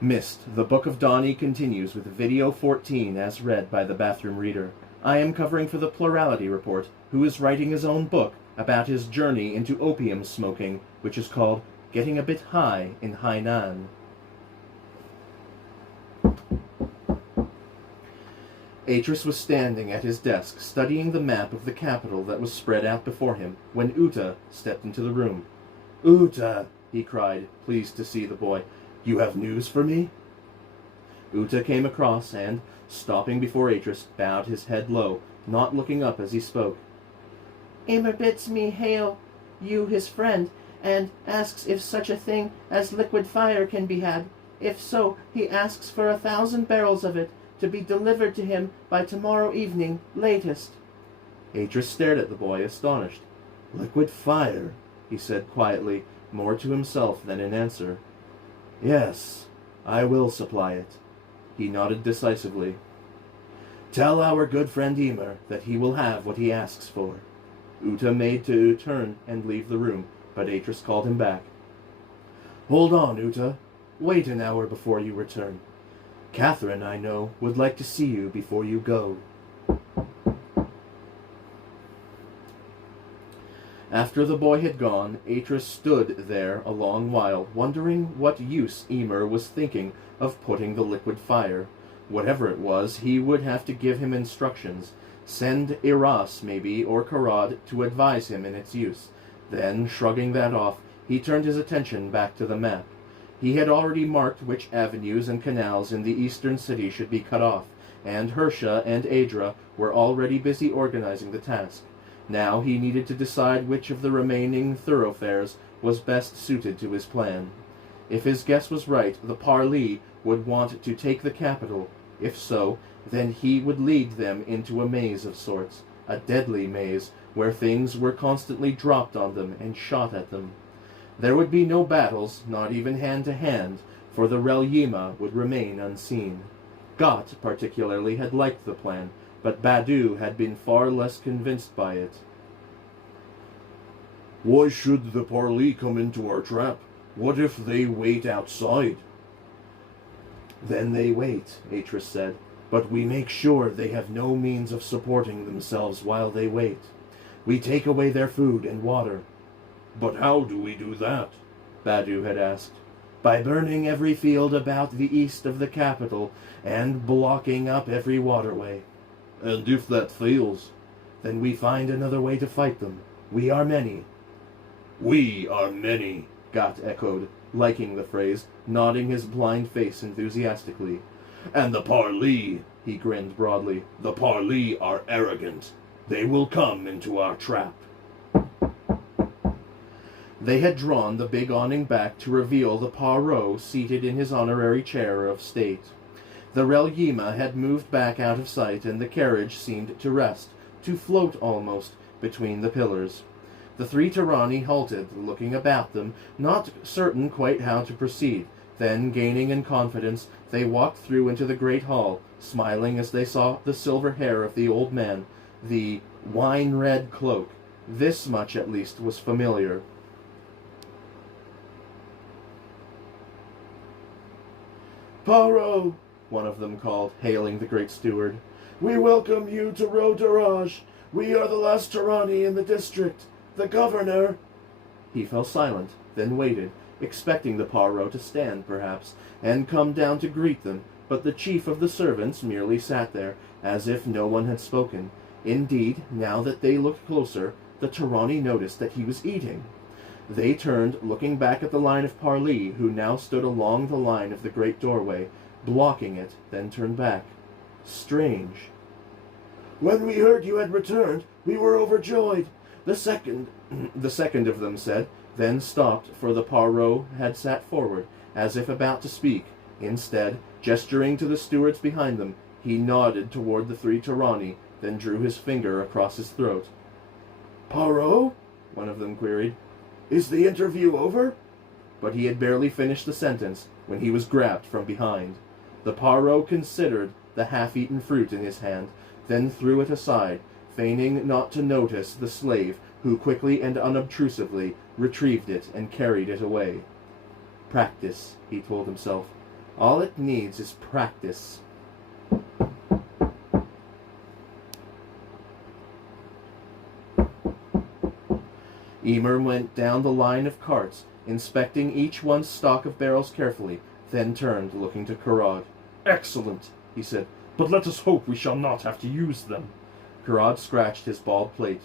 Myst, the Book of Donnie continues with Video 14 as read by the bathroom reader. I am covering for the Plurality Report, who is writing his own book about his journey into opium smoking, which is called Getting a Bit High in Hainan. Atris was standing at his desk, studying the map of the capital that was spread out before him, when Uta stepped into the room. "Uta," he cried, pleased to see the boy. "You have news for me?" Uta came across and, stopping before Atris, bowed his head low, not looking up as he spoke. "Ymer bids me hail you his friend, and asks if such a thing as liquid fire can be had. If so, he asks for 1,000 barrels of it, to be delivered to him by tomorrow evening, latest." Atris stared at the boy, astonished. "Liquid fire," he said quietly, more to himself than in answer. "Yes, I will supply it." He nodded decisively. "Tell our good friend Ymer that he will have what he asks for." Uta made to turn and leave the room, but Atris called him back. "Hold on, Uta. Wait an hour before you return. Catherine, I know, would like to see you before you go." After the boy had gone, Atris stood there a long while, wondering what use Ymer was thinking of putting the liquid fire. Whatever it was, he would have to give him instructions. Send Iras, maybe, or Karad, to advise him in its use. Then, shrugging that off, he turned his attention back to the map. He had already marked which avenues and canals in the eastern city should be cut off, and Hersha and Adra were already busy organizing the task. Now he needed to decide which of the remaining thoroughfares was best suited to his plan. If his guess was right, the Parlee would want to take the capital. If so, then he would lead them into a maze of sorts, a deadly maze, where things were constantly dropped on them and shot at them. There would be no battles, not even hand-to-hand, for the Relyima would remain unseen. Got, particularly, had liked the plan, but Badu had been far less convinced by it. "Why should the Parlee come into our trap? What if they wait outside?" "Then they wait," Atris said, "but we make sure they have no means of supporting themselves while they wait. We take away their food and water." "But how do we do that?" Badu had asked. "By burning every field about the east of the capital and blocking up every waterway." "And if that fails?" "Then we find another way to fight them. We are many." "We are many," Got echoed, liking the phrase, nodding his blind face enthusiastically. "And the Parlee," he grinned broadly. "the Parlee are arrogant. They will come into our trap." They had drawn the big awning back to reveal the Parot seated in his honorary chair of state. The Relyima had moved back out of sight, and the carriage seemed to rest, to float almost, between the pillars. The three Tirani halted, looking about them, not certain quite how to proceed. Then, gaining in confidence, they walked through into the great hall, smiling as they saw the silver hair of the old man, the wine-red cloak. This much, at least, was familiar. "Paro," one of them called, hailing the great steward. "We welcome you to Rodaraj. We are the last Tirani in the district. The governor—" He fell silent, then waited, expecting the Parot to stand, perhaps, and come down to greet them, but the chief of the servants merely sat there, as if no one had spoken. Indeed, now that they looked closer, the Tirani noticed that he was eating. They turned, looking back at the line of Parlee, who now stood along the line of the great doorway, blocking it, then turned back. Strange. "When we heard you had returned, we were overjoyed," The second of them said, then stopped, for the Parot had sat forward, as if about to speak. Instead, gesturing to the stewards behind them, he nodded toward the three Tirani, then drew his finger across his throat. "Paro?" one of them queried. "Is the interview over?" But he had barely finished the sentence when he was grabbed from behind. The Parot considered the half-eaten fruit in his hand, then threw it aside, feigning not to notice the slave, who quickly and unobtrusively retrieved it and carried it away. Practice, he told himself. All it needs is practice. Emer went down the line of carts, inspecting each one's stock of barrels carefully, then turned, looking to Karad. "Excellent," he said, "but let us hope we shall not have to use them." Karad scratched his bald plate.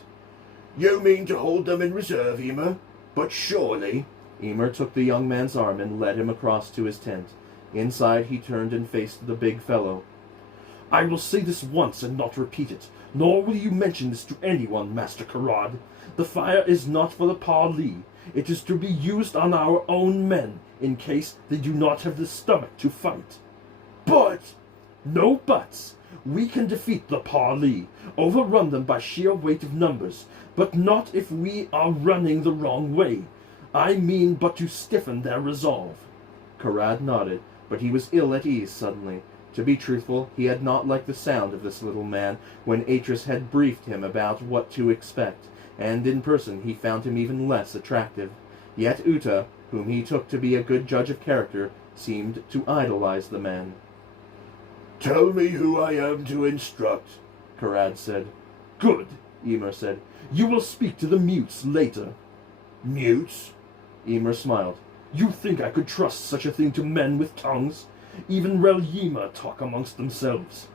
You mean to hold them in reserve, Emer? But surely... Emer took the young man's arm and led him across to his tent. Inside he turned and faced the big fellow. "I will say this once and not repeat it, nor will you mention this to anyone, Master Karad. The fire is not for the parley. It is to be used on our own men, in case they do not have the stomach to fight." But... "No buts. We can defeat the parley, overrun them by sheer weight of numbers, but not if we are running the wrong way. I mean but to stiffen their resolve." Karad nodded, but he was ill at ease suddenly. To be truthful, he had not liked the sound of this little man when Atris had briefed him about what to expect, and in person he found him even less attractive. Yet Uta, whom he took to be a good judge of character, seemed to idolize the man. Tell me who I am to instruct, Karad said. "Good," Emer said. "You will speak to the mutes later." Mutes? Emer smiled. "You think I could trust such a thing to men with tongues? Even Relyema talk amongst themselves."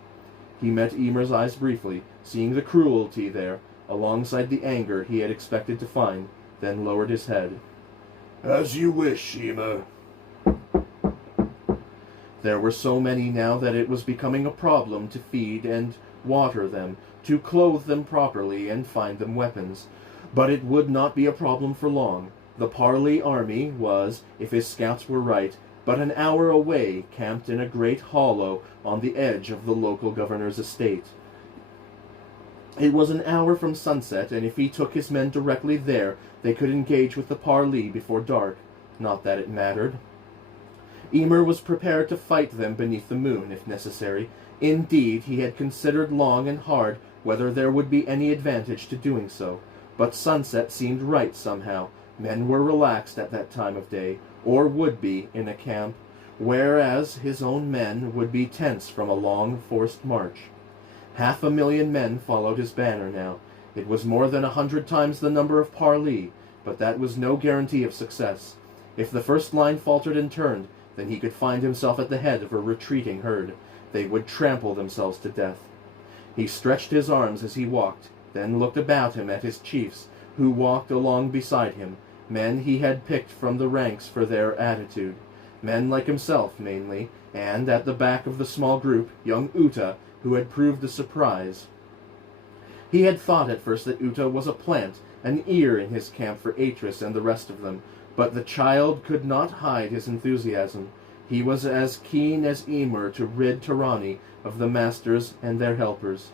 He met Emer's eyes briefly, seeing the cruelty there, alongside the anger he had expected to find, then lowered his head. As you wish, Emer. There were so many now that it was becoming a problem to feed and water them, to clothe them properly and find them weapons. But it would not be a problem for long. The Parley army was, if his scouts were right, but an hour away, camped in a great hollow on the edge of the local governor's estate. It was an hour from sunset, and if he took his men directly there, they could engage with the Parley before dark. Not that it mattered. Emer was prepared to fight them beneath the moon, if necessary. Indeed, he had considered long and hard whether there would be any advantage to doing so. But sunset seemed right somehow. Men were relaxed at that time of day, or would be in a camp, whereas his own men would be tense from a long, forced march. 500,000 men followed his banner now. It was more than 100 times the number of Parley, but that was no guarantee of success. If the first line faltered and turned, then he could find himself at the head of a retreating herd. They would trample themselves to death. He stretched his arms as he walked, then looked about him at his chiefs, who walked along beside him, men he had picked from the ranks for their attitude, men like himself mainly, and at the back of the small group, young Uta, who had proved a surprise. He had thought at first that Uta was a plant, an ear in his camp for Atris and the rest of them, but the child could not hide his enthusiasm. He was as keen as Emer to rid Tirani of the masters and their helpers.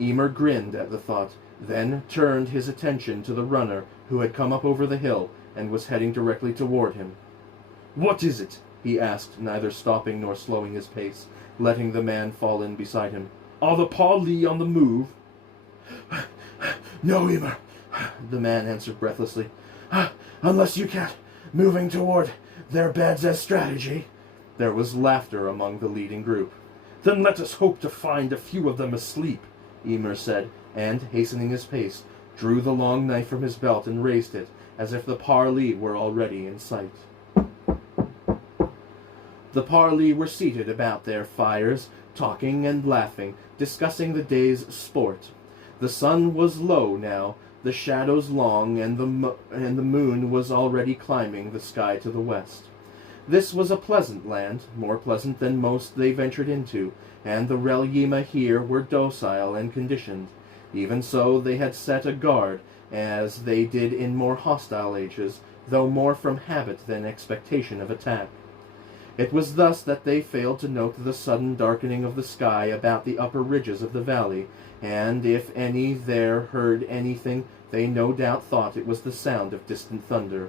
Emer grinned at the thought, then turned his attention to the runner who had come up over the hill and was heading directly toward him. "What is it?" he asked, neither stopping nor slowing his pace, letting the man fall in beside him. "Are the Parley on the move?" No, Emer, the man answered breathlessly. unless you count moving toward their beds as strategy. There was laughter among the leading group. "Then let us hope to find a few of them asleep," Emer said, and, hastening his pace, drew the long knife from his belt and raised it, as if the Parley were already in sight. The Parley were seated about their fires, talking and laughing, discussing the day's sport. The sun was low now, the shadows long, and the moon was already climbing the sky to the west. This was a pleasant land, more pleasant than most they ventured into, and the Relyema here were docile and conditioned. Even so, they had set a guard, as they did in more hostile ages, though more from habit than expectation of attack. It was thus that they failed to note the sudden darkening of the sky about the upper ridges of the valley, and if any there heard anything, they no doubt thought it was the sound of distant thunder.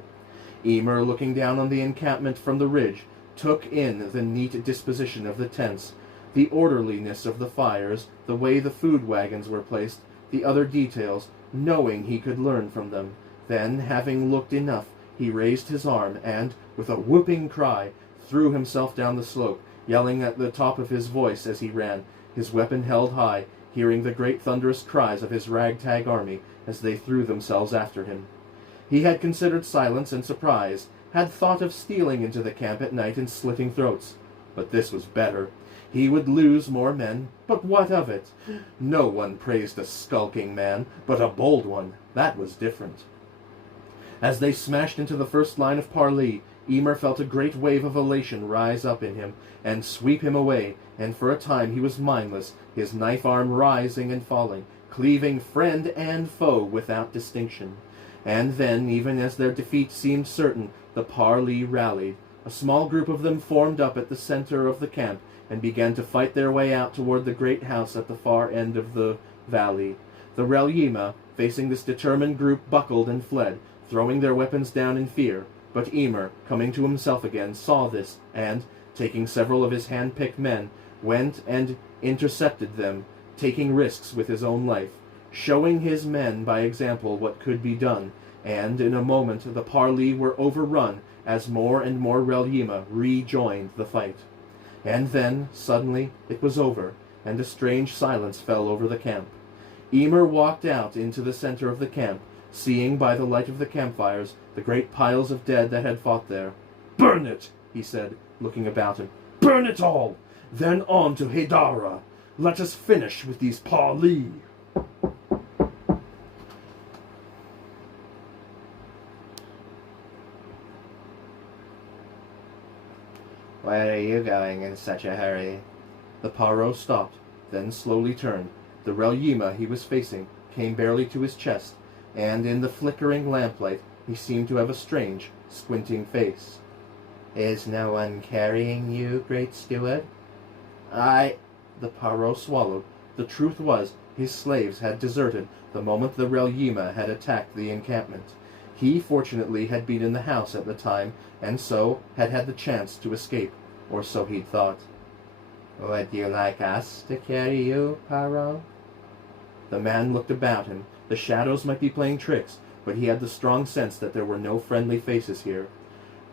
Emer, looking down on the encampment from the ridge, took in the neat disposition of the tents, the orderliness of the fires, the way the food wagons were placed, the other details, knowing he could learn from them. Then, having looked enough, he raised his arm, and, with a whooping cry, threw himself down the slope, yelling at the top of his voice as he ran, his weapon held high, hearing the great thunderous cries of his ragtag army as they threw themselves after him. He had considered silence and surprise, had thought of stealing into the camp at night and slitting throats. But this was better. He would lose more men, but what of it? No one praised a skulking man, but a bold one. That was different. As they smashed into the first line of parley, Emer felt a great wave of elation rise up in him and sweep him away, and for a time he was mindless, his knife arm rising and falling, cleaving friend and foe without distinction. And then, even as their defeat seemed certain, the parley rallied. A small group of them formed up at the center of the camp and began to fight their way out toward the great house at the far end of the valley. The Relyema, facing this determined group, buckled and fled, throwing their weapons down in fear. But Emer, coming to himself again, saw this, and, taking several of his hand-picked men, went and intercepted them, taking risks with his own life, showing his men by example what could be done, and in a moment the parley were overrun as more and more Relyema rejoined the fight. And then, suddenly, it was over, and a strange silence fell over the camp. Emer walked out into the center of the camp, seeing by the light of the campfires the great piles of dead that had fought there. "Burn it," he said, looking about him. "Burn it all! Then on to Hadara. Let us finish with these parley." Where are you going in such a hurry? The Paro stopped, then slowly turned. The Relyema he was facing came barely to his chest, and in the flickering lamplight he seemed to have a strange, squinting face. Is no one carrying you, great steward? The Paro swallowed. The truth was, his slaves had deserted the moment the Relyema had attacked the encampment. He, fortunately, had been in the house at the time, and so had had the chance to escape, or so he'd thought. Would you like us to carry you, Paro? The man looked about him. The shadows might be playing tricks, but he had the strong sense that there were no friendly faces here.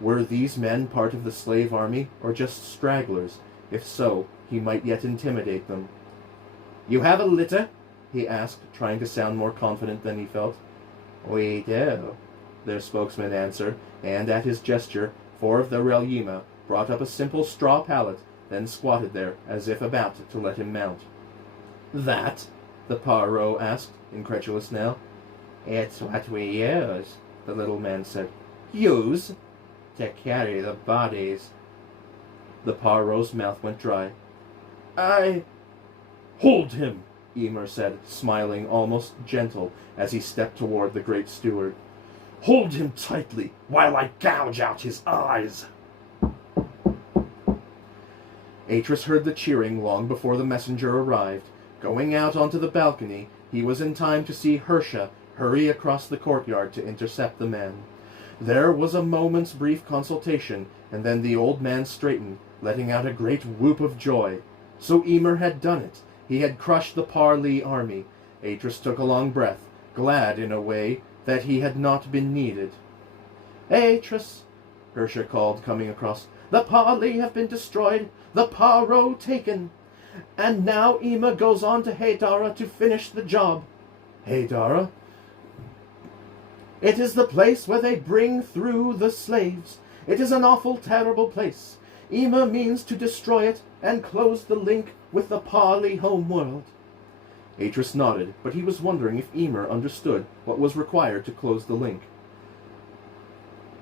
Were these men part of the slave army, or just stragglers? If so, he might yet intimidate them. "You have a litter?" he asked, trying to sound more confident than he felt. We do, their spokesman answered, and at his gesture, 4 of the Relyema brought up a simple straw pallet, then squatted there, as if about to let him mount. "That?" the Paro asked, incredulous now. It's what we use, the little man said. "Use?" to carry the bodies. The Paro's mouth went dry. "Hold him!" Emer said, smiling almost gentle as he stepped toward the great steward. "Hold him tightly while I gouge out his eyes." Atris heard the cheering long before the messenger arrived. Going out onto the balcony, he was in time to see Hersha hurry across the courtyard to intercept the man. There was a moment's brief consultation, and then the old man straightened, letting out a great whoop of joy. So Emer had done it. He had crushed the parley army. Atris took a long breath, glad in a way that he had not been needed. "Atris," Hersha called, coming across, "the parley have been destroyed, the Paro taken. And now Emer goes on to Hadara to finish the job." "Hadara?" "It is the place where they bring through the slaves. It is an awful, terrible place. Emer means to destroy it and close the link with the parley homeworld." Atris nodded, but he was wondering if Emer understood what was required to close the link.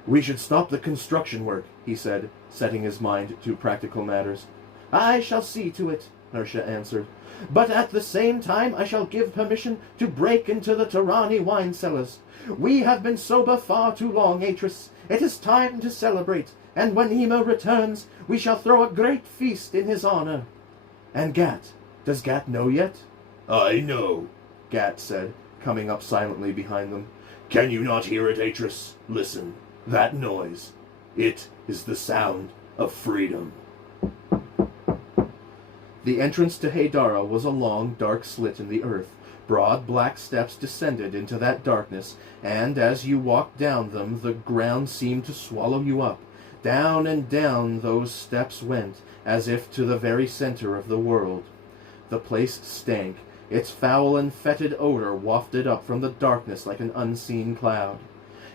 "We should stop the construction work," he said, setting his mind to practical matters. "I shall see to it," Hersha answered. "But at the same time I shall give permission to break into the Tirani wine cellars. We have been sober far too long, Atris. It is time to celebrate, and when Emer returns, we shall throw a great feast in his honor." "And Gat? Does Gat know yet?" I know, Gat said, coming up silently behind them. Can you not hear it, Atris? Listen, that noise. It is the sound of freedom. The entrance to Hadara was a long, dark slit in the earth. Broad black steps descended into that darkness, and as you walked down them the ground seemed to swallow you up. Down and down those steps went, as if to the very center of the world. The place stank. Its foul and fetid odor wafted up from the darkness like an unseen cloud.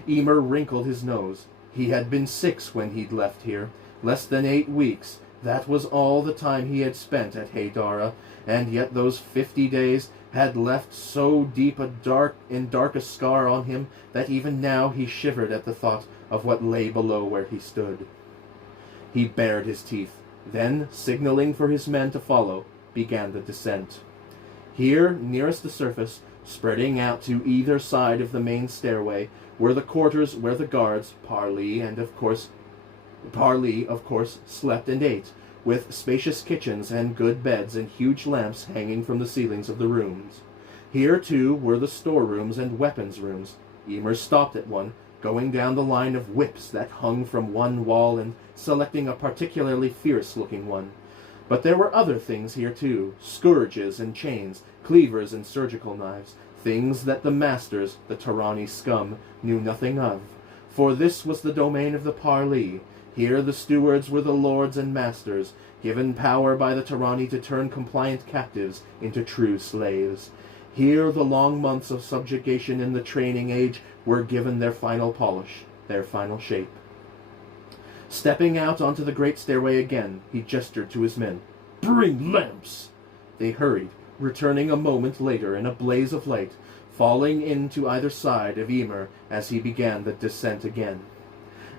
Emer wrinkled his nose. He had been 6 when he'd left here. Less than 8 weeks. That was all the time he had spent at Haydara, and yet those 50 days had left so deep a dark a scar on him that even now he shivered at the thought of what lay below where he stood. He bared his teeth, then, signaling for his men to follow, began the descent. Here, nearest the surface, spreading out to either side of the main stairway, were the quarters where the guards, Parley, of course, slept and ate, with spacious kitchens and good beds and huge lamps hanging from the ceilings of the rooms. Here, too, were the storerooms and weapons rooms. Emer stopped at one, going down the line of whips that hung from one wall and selecting a particularly fierce-looking one. But there were other things here, too, scourges and chains, cleavers and surgical knives, things that the masters, the Tarani scum, knew nothing of. For this was the domain of the Parley. Here the stewards were the lords and masters, given power by the Tarani to turn compliant captives into true slaves. Here the long months of subjugation in the training age were given their final polish, their final shape. Stepping out onto the great stairway again, he gestured to his men. "Bring lamps!" They hurried, returning a moment later in a blaze of light, falling in to either side of Emer as he began the descent again.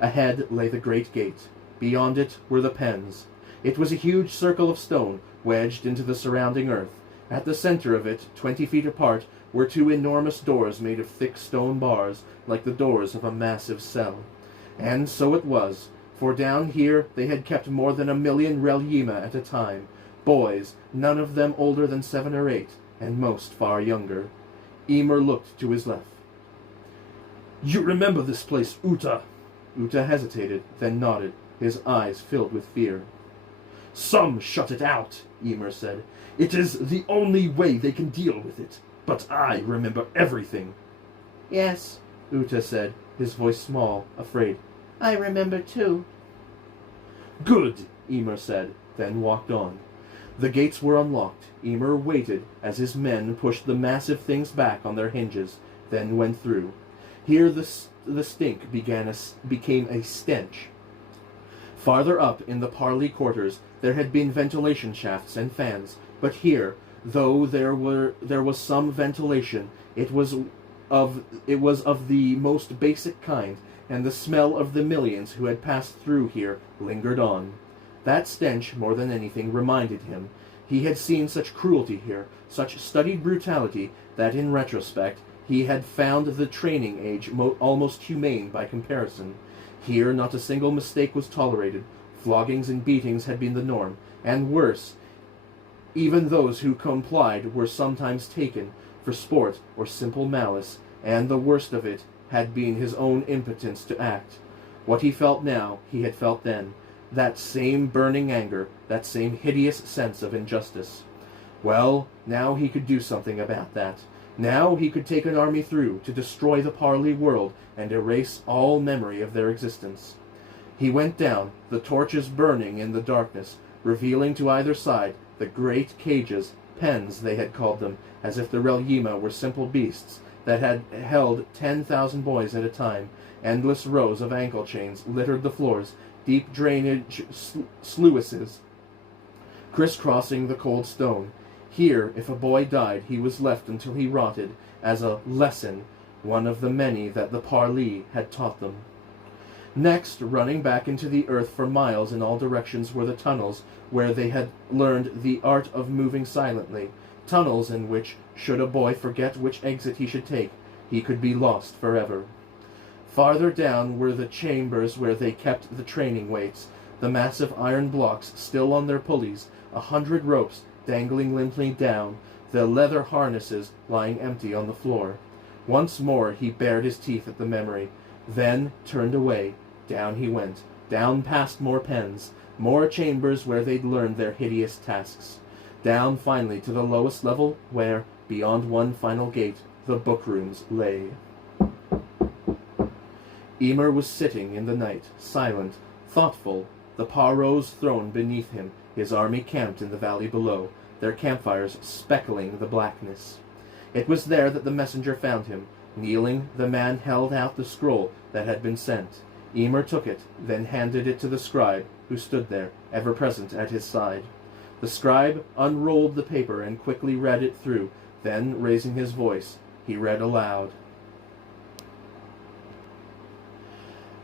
Ahead lay the great gate. Beyond it were the pens. It was a huge circle of stone, wedged into the surrounding earth. At the center of it, 20 feet apart, were 2 enormous doors made of thick stone bars, like the doors of a massive cell. And so it was, for down here they had kept more than 1,000,000 Relyima at a time, boys, none of them older than 7 or 8, and most far younger. Emer looked to his left. "You remember this place, Uta?" Uta hesitated, then nodded, his eyes filled with fear. "Some shut it out," Emer said. "It is the only way they can deal with it. But I remember everything." Yes, Uta said, his voice small, afraid. I remember too. "Good," Emer said, then walked on. The gates were unlocked. Emer waited as his men pushed the massive things back on their hinges, then went through. Here the stink became a stench. Farther up in the Parley quarters there had been ventilation shafts and fans, but here, though there was some ventilation, it was of the most basic kind, and the smell of the millions who had passed through here lingered on. That stench, more than anything, reminded him. He had seen such cruelty here, such studied brutality, that in retrospect he had found the training age almost humane by comparison. Here not a single mistake was tolerated. Floggings and beatings had been the norm, and worse, even those who complied were sometimes taken for sport or simple malice, and the worst of it had been his own impotence to act. What he felt now, he had felt then. That same burning anger, that same hideous sense of injustice. Well, now he could do something about that. Now he could take an army through to destroy the Parley world and erase all memory of their existence. He went down, the torches burning in the darkness, revealing to either side the great cages, pens they had called them, as if the Relyima were simple beasts that had held 10,000 boys at a time. Endless rows of ankle chains littered the floors, deep drainage sluices crisscrossing the cold stone. Here, if a boy died, he was left until he rotted, as a lesson, one of the many that the Parley had taught them. Next, running back into the earth for miles in all directions were the tunnels where they had learned the art of moving silently, tunnels in which, should a boy forget which exit he should take, he could be lost forever. Farther down were the chambers where they kept the training weights, the massive iron blocks still on their pulleys, 100 ropes dangling limply down, the leather harnesses lying empty on the floor. Once more he bared his teeth at the memory, then turned away. Down he went, down past more pens, more chambers where they'd learned their hideous tasks. Down finally to the lowest level where, beyond one final gate, the book rooms lay. Emer was sitting in the night, silent, Thoughtful, the Paro's throne beneath him, his army camped in the valley below, their campfires speckling the blackness. It was there that the messenger found him. Kneeling, the man held out the scroll that had been sent. Emer took it, then handed it to the scribe, who stood there, ever present at his side. The scribe unrolled the paper and quickly read it through. Then, raising his voice, he read aloud.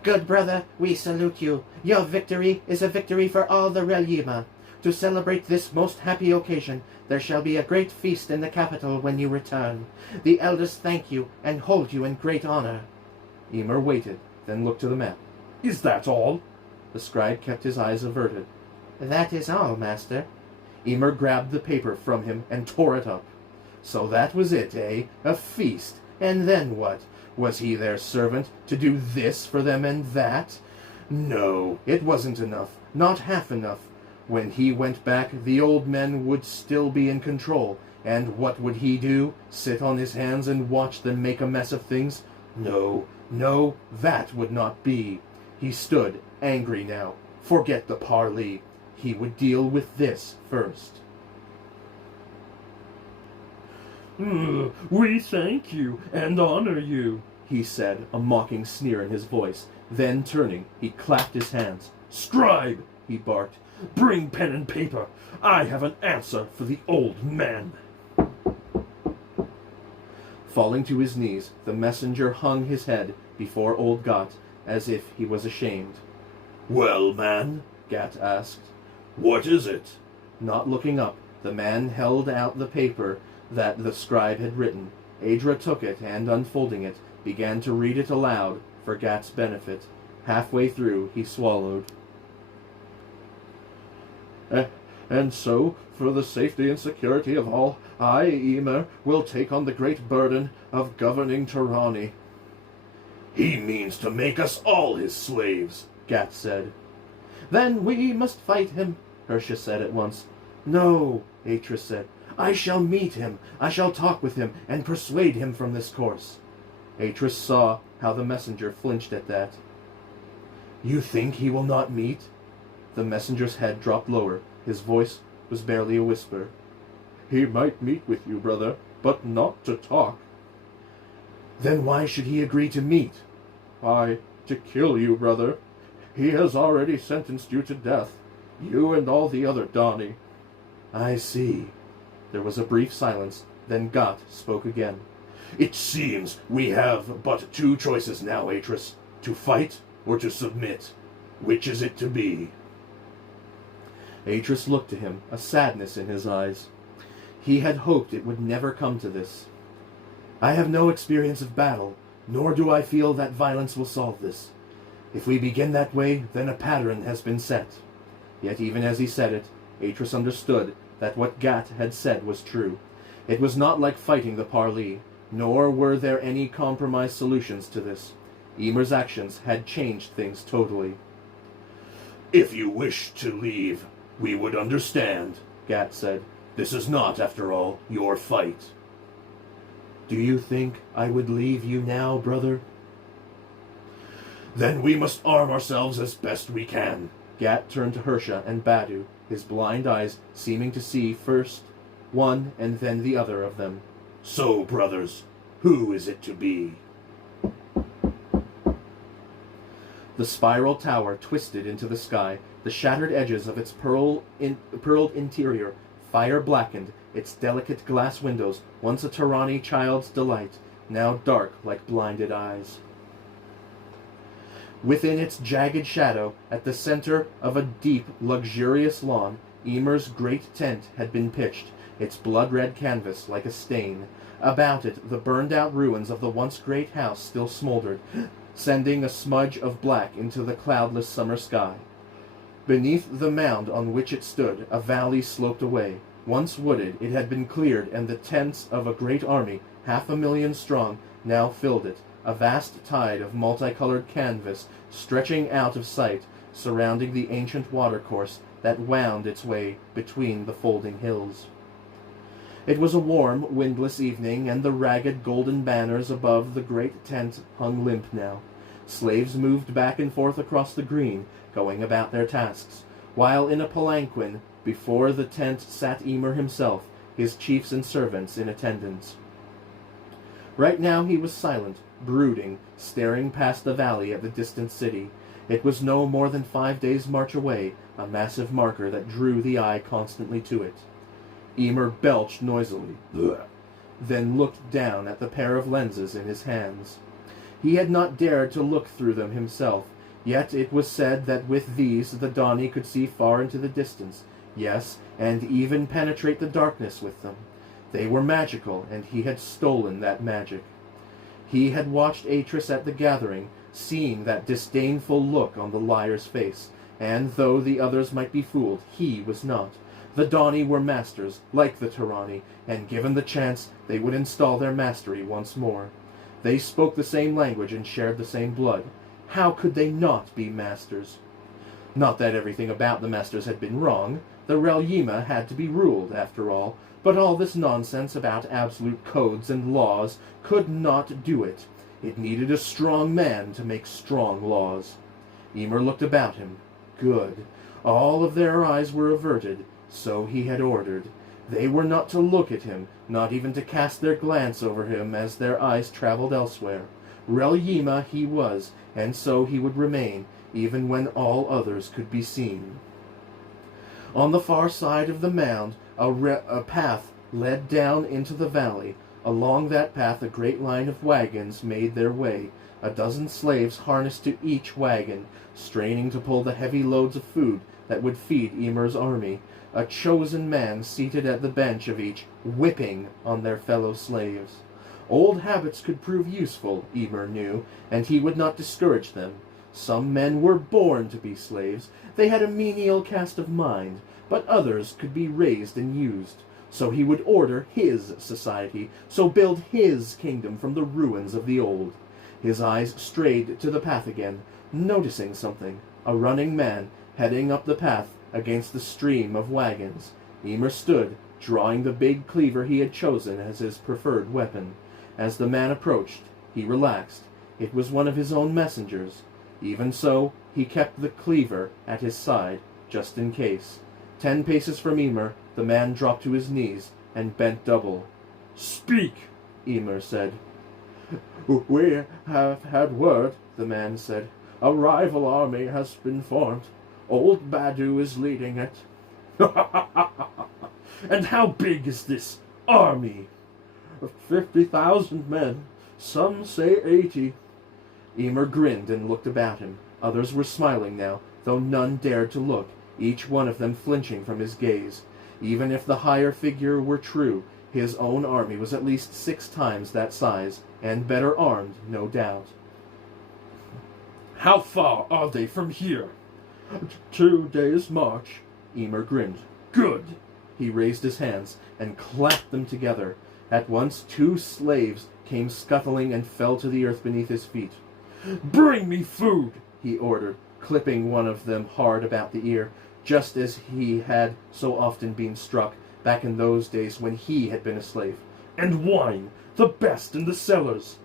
Good brother, we salute you. Your victory is a victory for all the Realima. To celebrate this most happy occasion, there shall be a great feast in the capital when you return. The elders thank you and hold you in great honor. Emer waited, then looked to the map. Is that all? The scribe kept his eyes averted. That is all, master. Emer grabbed the paper from him and tore it up. So that was it, eh? A feast. And then what? Was he their servant, to do this for them and that? No, it wasn't enough. Not half enough. When he went back, the old men would still be in control. And what would he do? Sit on his hands and watch them make a mess of things? No, no, that would not be. He stood, angry now. Forget the parley. He would deal with this first. We thank you and honor you, he said, a mocking sneer in his voice. Then, turning, he clapped his hands. Scribe, he barked. Bring pen and paper. I have an answer for the old man. Falling to his knees, the messenger hung his head before old Gat, as if he was ashamed. Well, man, Gat asked. what is it? Not looking up, the man held out the paper that the scribe had written. Adra took it, and unfolding it, began to read it aloud for Gat's benefit. Halfway through, he swallowed. And so, for the safety and security of all, I, Emer, will take on the great burden of governing Tirani. He means to make us all his slaves, Gat said. Then we must fight him, Hersha said at once. No, Atris said. I shall meet him. I shall talk with him and persuade him from this course. Atris saw how the messenger flinched at that. You think he will not meet? The messenger's head dropped lower. His voice was barely a whisper. He might meet with you, brother, but not to talk. Then why should he agree to meet? To kill you, brother. He has already sentenced you to death. You and all the other Dani. I see. There was a brief silence, then Gat spoke again. It seems we have but two choices now, Atris. To fight or to submit. Which is it to be? Atris looked to him, a sadness in his eyes. He had hoped it would never come to this. I have no experience of battle, nor do I feel that violence will solve this. If we begin that way, then a pattern has been set. Yet even as he said it, Atris understood that what Gat had said was true. It was not like fighting the parley, nor were there any compromise solutions to this. Emer's actions had changed things totally. If you wish to leave, we would understand, Gat said. This is not, after all, your fight. Do you think I would leave you now, brother? Then we must arm ourselves as best we can. Gat turned to Hersha and Badu, his blind eyes seeming to see first one and then the other of them. So, brothers, who is it to be? The spiral tower twisted into the sky, the shattered edges of its pearled interior fire-blackened, its delicate glass windows, once a Tirani child's delight, now dark like blinded eyes. Within its jagged shadow, at the center of a deep, luxurious lawn, Emer's great tent had been pitched, its blood-red canvas like a stain. About it, the burned-out ruins of the once great house still smoldered, sending a smudge of black into the cloudless summer sky. Beneath the mound on which it stood, a valley sloped away. Once wooded, it had been cleared, and the tents of a great army, 500,000 strong, now filled it, a vast tide of multicolored canvas stretching out of sight, surrounding the ancient watercourse that wound its way between the folding hills. It was a warm, windless evening, and the ragged golden banners above the great tent hung limp now. Slaves moved back and forth across the green, going about their tasks, while in a palanquin before the tent sat Emer himself, his chiefs and servants in attendance. Right now he was silent, brooding, staring past the valley at the distant city. It was no more than 5 days' march away, a massive marker that drew the eye constantly to it. Emer belched noisily, then looked down at the pair of lenses in his hands. He had not dared to look through them himself, yet it was said that with these the Dani could see far into the distance, yes, and even penetrate the darkness with them. They were magical, and he had stolen that magic. He had watched Atris at the gathering, seeing that disdainful look on the liar's face, and though the others might be fooled, he was not. The Dani were masters, like the Tirani, and given the chance, they would install their mastery once more. They spoke the same language and shared the same blood. How could they not be masters? Not that everything about the masters had been wrong. The Relyima had to be ruled, after all, but all this nonsense about absolute codes and laws could not do it. It needed a strong man to make strong laws. Emer looked about him. Good. All of their eyes were averted, so he had ordered. They were not to look at him, not even to cast their glance over him as their eyes traveled elsewhere. Relyima he was, and so he would remain, even when all others could be seen. On the far side of the mound, a path led down into the valley. Along that path a great line of wagons made their way, a dozen slaves harnessed to each wagon, straining to pull the heavy loads of food that would feed Emer's army. A chosen man seated at the bench of each, whipping on their fellow slaves. Old habits could prove useful, Emer knew, and he would not discourage them. Some men were born to be slaves. They had a menial cast of mind, but others could be raised and used. So he would order his society, so build his kingdom from the ruins of the old. His eyes strayed to the path again, noticing something. A running man, heading up the path against the stream of wagons. Emer stood, drawing the big cleaver he had chosen as his preferred weapon. As the man approached, he relaxed. It was one of his own messengers. Even so, he kept the cleaver at his side, just in case. 10 paces from Emer, the man dropped to his knees and bent double. "Speak," Emer said. "We have had word," the man said. "A rival army has been formed. Old Badu is leading it." "And how big is this army?" 50,000 men. Some say 80. Emer grinned and looked about him. Others were smiling now, though none dared to look, each one of them flinching from his gaze. Even if the higher figure were true, his own army was at least 6 times that size, and better armed, no doubt. "How far are they from here?" 2 days' march. Emer grinned. "Good." He raised his hands and clapped them together. At once 2 slaves came scuttling and fell to the earth beneath his feet. "Bring me food," he ordered, clipping one of them hard about the ear, just as he had so often been struck back in those days when he had been a slave. "And wine, the best in the cellars."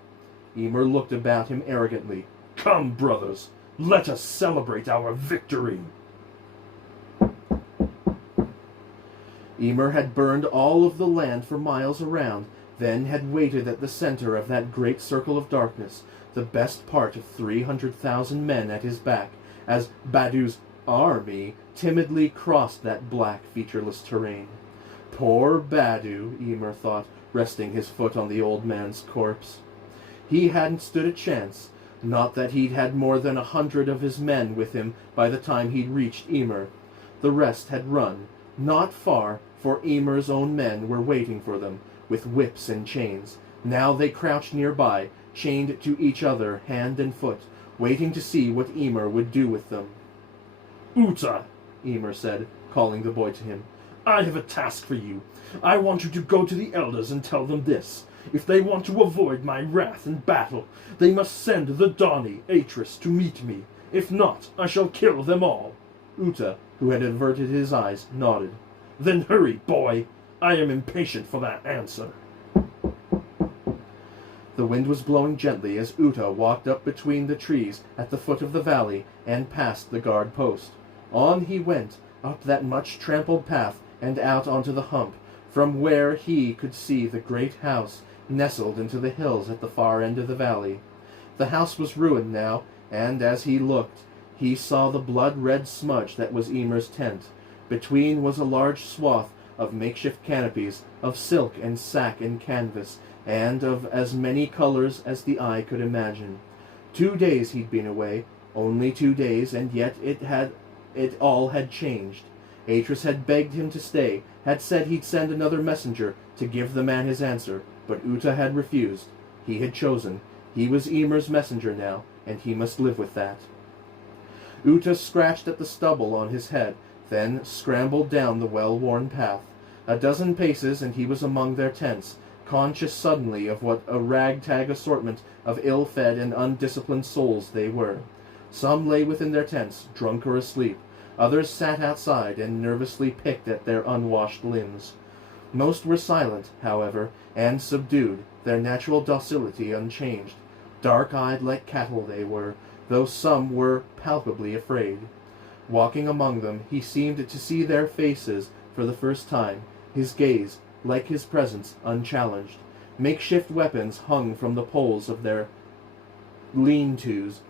Emer looked about him arrogantly. "Come, brothers, let us celebrate our victory." Emer had burned all of the land for miles around, then had waited at the center of that great circle of darkness, the best part of 300,000 men at his back, as Badu's army timidly crossed that black, featureless terrain. Poor Badu, Emer thought, resting his foot on the old man's corpse. He hadn't stood a chance. Not that he'd had more than 100 of his men with him by the time he'd reached Emer. The rest had run. Not far, for Emer's own men were waiting for them, with whips and chains. Now they crouched nearby, chained to each other, hand and foot, waiting to see what Emer would do with them. "Uta," Emer said, calling the boy to him. "I have a task for you. I want you to go to the elders and tell them this. If they want to avoid my wrath and battle, they must send the Dani, Atris, to meet me. If not, I shall kill them all." Uta, who had averted his eyes, nodded. "Then hurry, boy. I am impatient for that answer." The wind was blowing gently as Uta walked up between the trees at the foot of the valley and past the guard post. On he went, up that much trampled path and out onto the hump, from where he could see the great house nestled into the hills at the far end of the valley. The house was ruined now, and as he looked, he saw the blood-red smudge that was Emer's tent. Between was a large swath of makeshift canopies, of silk and sack and canvas, and of as many colors as the eye could imagine. 2 days he'd been away, only 2 days, and yet it all had changed. Atris had begged him to stay, had said he'd send another messenger to give the man his answer, but Uta had refused. He had chosen. He was Emer's messenger now, and he must live with that. Uta scratched at the stubble on his head, then scrambled down the well-worn path. A dozen paces and he was among their tents, conscious suddenly of what a ragtag assortment of ill-fed and undisciplined souls they were. Some lay within their tents, drunk or asleep. Others sat outside and nervously picked at their unwashed limbs. Most were silent, however, and subdued, their natural docility unchanged. Dark-eyed like cattle they were, though some were palpably afraid. Walking among them, he seemed to see their faces for the first time, his gaze, like his presence, unchallenged. Makeshift weapons hung from the poles of their lean-tos,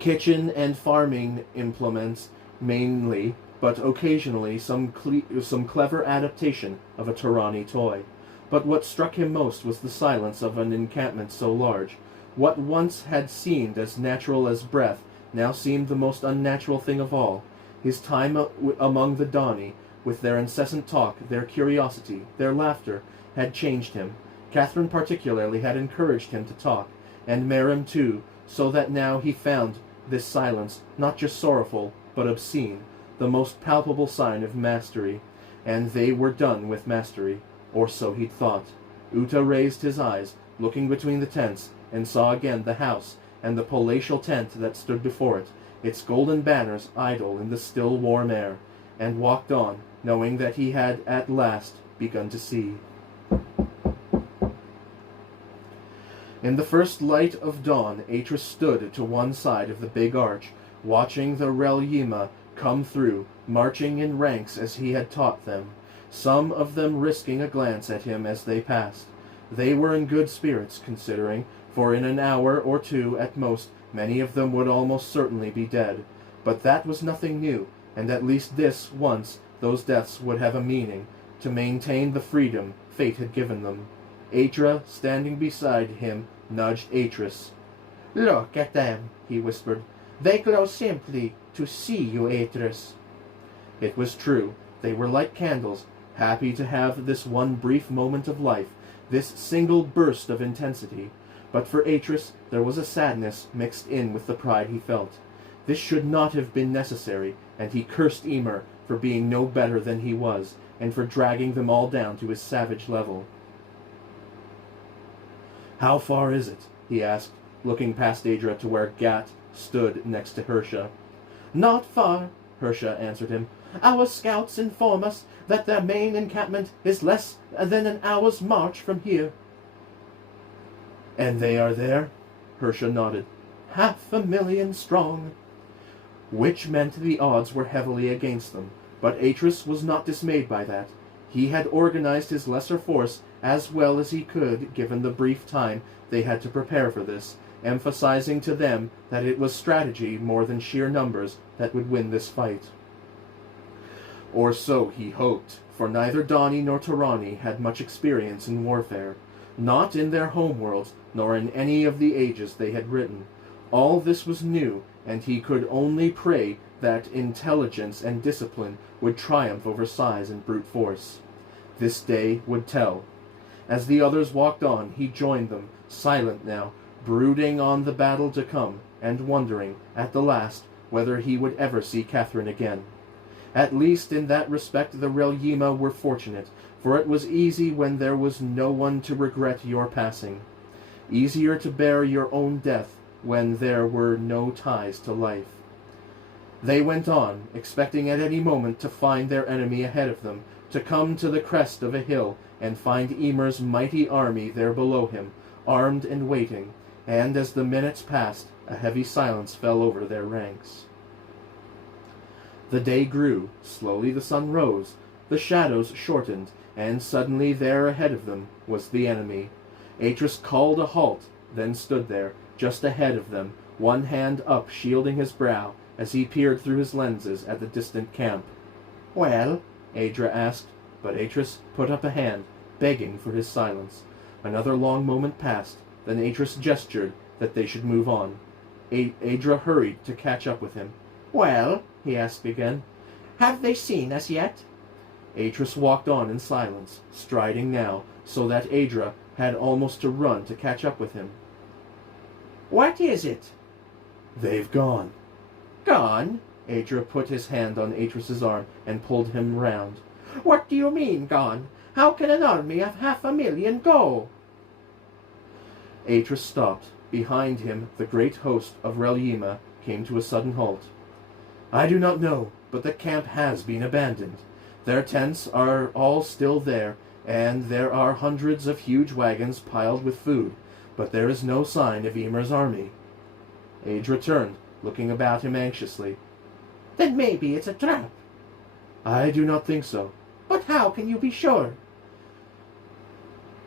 kitchen and farming implements mainly, but occasionally some clever adaptation of a Turani toy. But what struck him most was the silence of an encampment so large. What once had seemed as natural as breath now seemed the most unnatural thing of all. His time among the Dani, with their incessant talk, their curiosity, their laughter, had changed him. Catherine particularly had encouraged him to talk, and Merim too, so that now he found this silence not just sorrowful, but obscene, the most palpable sign of mastery, and they were done with mastery, or so he'd thought. Uta raised his eyes, looking between the tents, and saw again the house, and the palatial tent that stood before it, its golden banners idle in the still warm air, and walked on, knowing that he had at last begun to see. In the first light of dawn, Atris stood to one side of the big arch, watching the Relyima come through, marching in ranks as he had taught them, some of them risking a glance at him as they passed. They were in good spirits, considering, for in an hour or two at most, many of them would almost certainly be dead. But that was nothing new, and at least this once those deaths would have a meaning, to maintain the freedom fate had given them. Atra, standing beside him, nudged Atris. "Look at them," he whispered. "They glow simply to see you, Atris." It was true. They were like candles, happy to have this one brief moment of life, this single burst of intensity. But for Atris there was a sadness mixed in with the pride he felt. This should not have been necessary, and he cursed Emer for being no better than he was, and for dragging them all down to his savage level. "How far is it?" he asked, looking past Adra to where Gat stood next to Hersha. "Not far," Hersha answered him. "Our scouts inform us that their main encampment is less than an hour's march from here." "And they are there?" Hersha nodded. 500,000 strong." Which meant the odds were heavily against them. But Atris was not dismayed by that. He had organized his lesser force as well as he could, given the brief time they had to prepare for this, emphasizing to them that it was strategy more than sheer numbers that would win this fight. Or so he hoped, for neither Dani nor Turani had much experience in warfare, not in their homeworlds, nor in any of the ages they had written. All this was new, and he could only pray that intelligence and discipline would triumph over size and brute force. This day would tell. As the others walked on, he joined them, silent now, brooding on the battle to come, and wondering, at the last, whether he would ever see Catherine again. At least in that respect the Relyima were fortunate, for it was easy when there was no one to regret your passing. Easier to bear your own death when there were no ties to life. They went on, expecting at any moment to find their enemy ahead of them, to come to the crest of a hill and find Emer's mighty army there below him, armed and waiting, and as the minutes passed, a heavy silence fell over their ranks. The day grew, slowly the sun rose, the shadows shortened, and suddenly there ahead of them was the enemy. Atreus called a halt, then stood there, just ahead of them, one hand up shielding his brow, as he peered through his lenses at the distant camp. Well, Aedra asked, but Atreus put up a hand, begging for his silence. Another long moment passed, then Atreus gestured that they should move on. Aedra hurried to catch up with him. well, He asked again. have they seen us yet? Atreus walked on in silence, striding now, so that Aedra had almost to run to catch up with him. What is it? They've gone. Gone? Aedra put his hand on Atreus's arm and pulled him round. What do you mean, gone? How can an army of 500,000 go? Atreus stopped. Behind him, the great host of Relyma came to a sudden halt. I do not know, but the camp has been abandoned. Their tents are all still there, and there are hundreds of huge wagons piled with food, but there is no sign of Ymir's army. Aedra turned, looking about him anxiously. Then maybe it's a trap. I do not think so. But how can you be sure?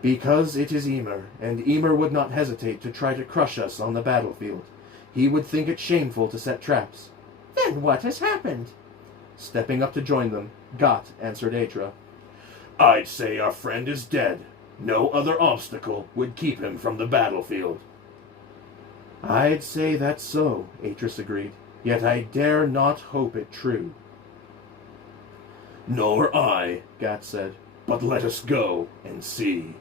Because it is Ymir, and Ymir would not hesitate to try to crush us on the battlefield. He would think it shameful to set traps. Then what has happened? Stepping up to join them, Got answered Aedra. I'd say our friend is dead. No other obstacle would keep him from the battlefield. I'd say that's so, Atreus agreed, yet I dare not hope it true. Nor I, Gat said. but let us go and see.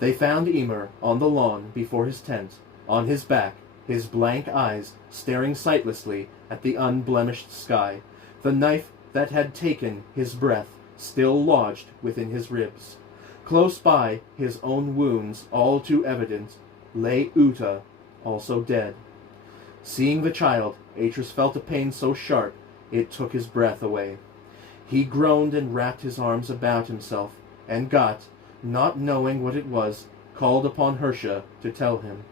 They found Ymir on the lawn before his tent, on his back, his blank eyes staring sightlessly at the unblemished sky, the knife that had taken his breath still lodged within his ribs. Close by, his own wounds all too evident, lay Uta, also dead. Seeing the child, Atreus felt a pain so sharp it took his breath away. He groaned and wrapped his arms about himself, and Got, not knowing what it was, called upon Hersha to tell him.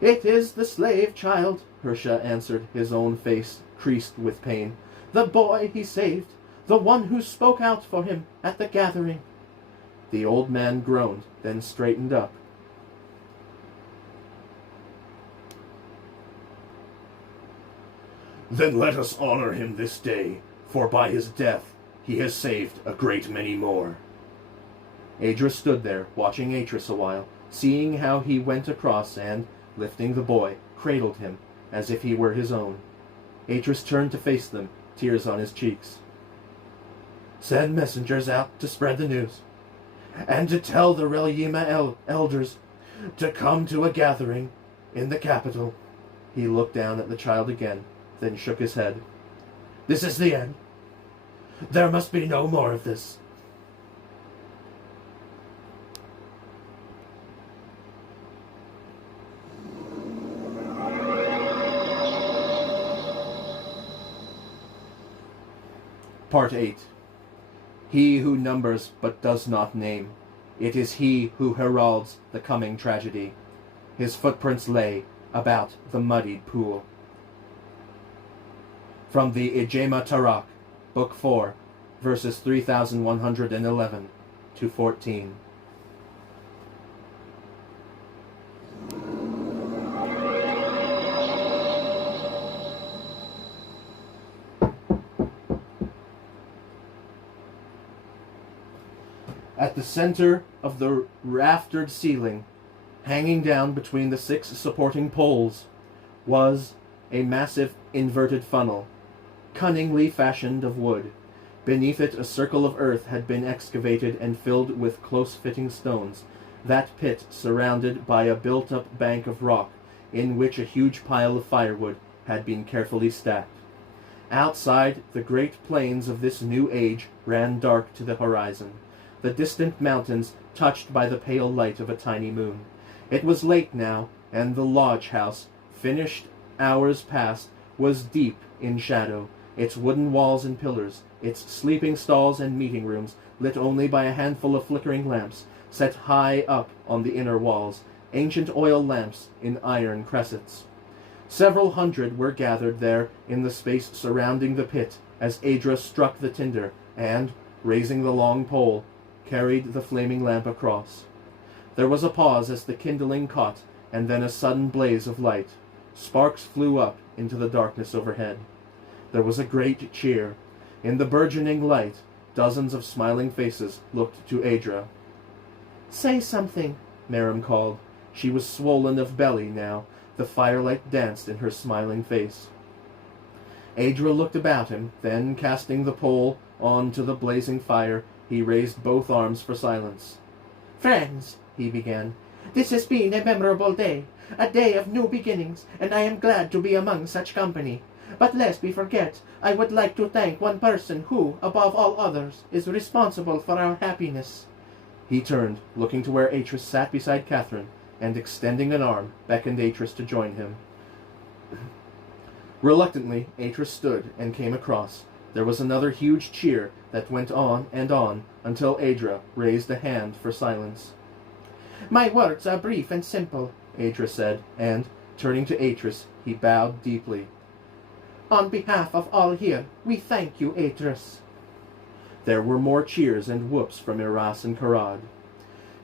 It is the slave child, Hersha answered, his own face creased with pain. the boy he saved, the one who spoke out for him at the gathering. The old man groaned, then straightened up. Then let us honor him this day, for by his death he has saved a great many more. Aedra stood there, watching Atreus a while, seeing how he went across and, lifting the boy, cradled him, as if he were his own. Atreus turned to face them, tears on his cheeks. Send messengers out to spread the news, and to tell the Relyma elders to come to a gathering in the capital. He looked down at the child again, then shook his head. This is the end. There must be no more of this. Part 8. He who numbers but does not name. It is he who heralds the coming tragedy. His footprints lay about the muddied pool. From the Ijema Tarak, Book 4, verses 3111 to 14. At the center of the raftered ceiling, hanging down between the 6 supporting poles, was a massive inverted funnel, cunningly fashioned of wood. Beneath it a circle of earth had been excavated and filled with close-fitting stones, that pit surrounded by a built-up bank of rock, in which a huge pile of firewood had been carefully stacked. Outside, the great plains of this new age ran dark to the horizon, the distant mountains touched by the pale light of a tiny moon. It was late now, and the lodge house, finished hours past, was deep in shadow, its wooden walls and pillars, its sleeping stalls and meeting rooms, lit only by a handful of flickering lamps, set high up on the inner walls, ancient oil lamps in iron cressets. Several hundred were gathered there in the space surrounding the pit as Aedra struck the tinder and, raising the long pole, carried the flaming lamp across. There was a pause as the kindling caught, and then a sudden blaze of light. Sparks flew up into the darkness overhead. There was a great cheer. In the burgeoning light, dozens of smiling faces looked to Aedra. "Say something," Merim called. She was swollen of belly now. The firelight danced in her smiling face. Aedra looked about him, then, casting the pole on to the blazing fire, he raised both arms for silence. "Friends," he began, "this has been a memorable day, a day of new beginnings, and I am glad to be among such company. But lest we forget, I would like to thank one person who, above all others, is responsible for our happiness." He turned, looking to where Atris sat beside Catherine, and extending an arm, beckoned Atris to join him. Reluctantly, Atris stood and came across. There was another huge cheer that went on until Aedra raised a hand for silence. "My words are brief and simple," Aedra said, and, turning to Atris, he bowed deeply. "On behalf of all here, we thank you, Atris." There were more cheers and whoops from Iras and Karad.